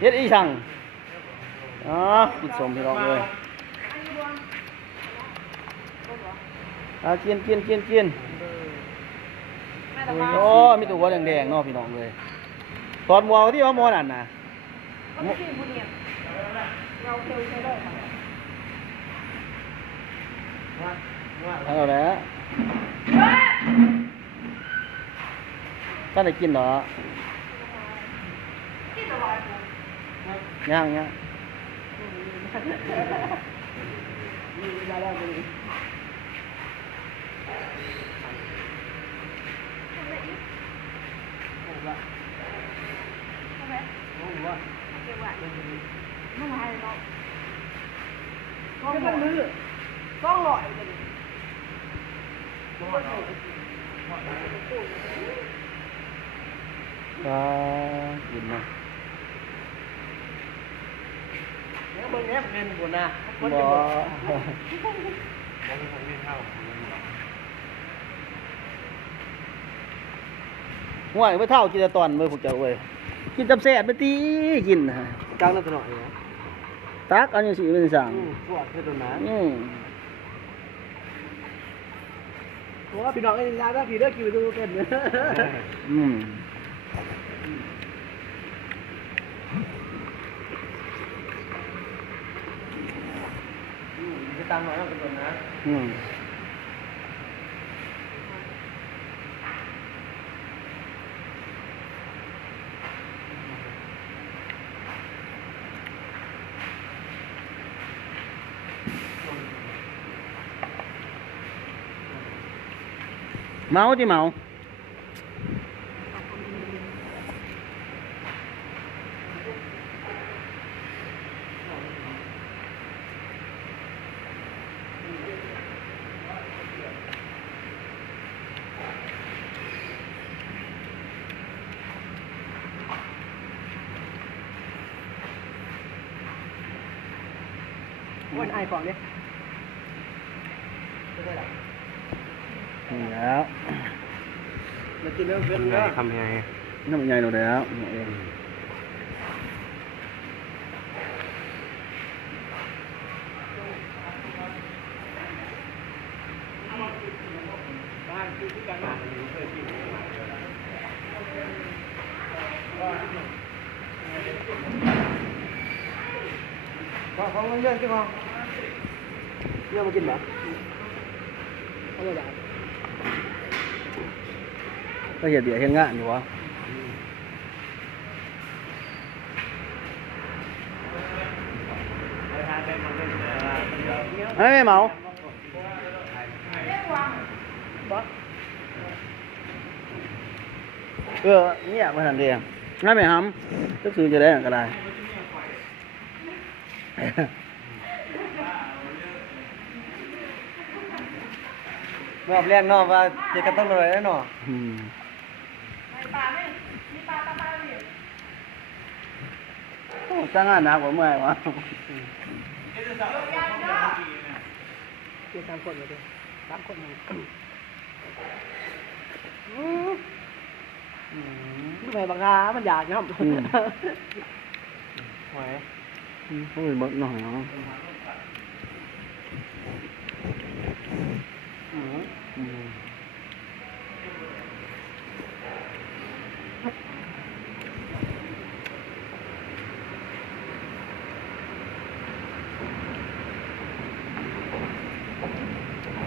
เฮ็ดอีช่างอ๋อกินสมพี่น้องเลยกินโอ้มีตัวแดงๆเนาะพี่น้องเลยตอนมัวที่ว่ามัวนั่นน่ะเอาแล้วก็ได้กินเหรอยังมันมือก็หล่อยเลยกินนะเนี่ยเบิ่งเนี่ยเงินบุญนะบ่ห่วยไปเท่ากินตอนเมื่อพวกเจ้าเว้ยกินจับแซ่บไปตีกินฮะ กลางนั่นตลอดเลย ตักอันนี้สิเป็นสั่ง สวัสดีตัวนั้น อืม เพราะว่าพี่น้องไอ้ยาได้พี่ได้กินไปดูเป็นเนี่ย อืมจะตามมาแล้วกันตัวนะ อืมเมาที่เมาวันไอก่อนเนี่ยนี่แล้ว มากินเรื่องเพื่อน ไง ก็ ทำยังไง น้ำใหญ่หนูแล้วเอง บ้านคือที่กันเคยกินก็เขาเยอะใช่ไหมเยอะมากินเหรอเขาเลยแบบ ก็เดี๋ยวเห็นงานอยู่วะไม่เมาเนี่ยมาทันเดียงง่ายไหมฮัมก็คือจะได้ก็ได้รอบแรกเนาะว่าเจะกระต้องเลยแล้วเนาะ จ้างงานหนักกว่าเมื่อไหร่วะ เกี่ยวกับคนเลย3 คนทำไมบางอามันอยากเนาะหวย เขาเป็นบดหน่อยเนาะ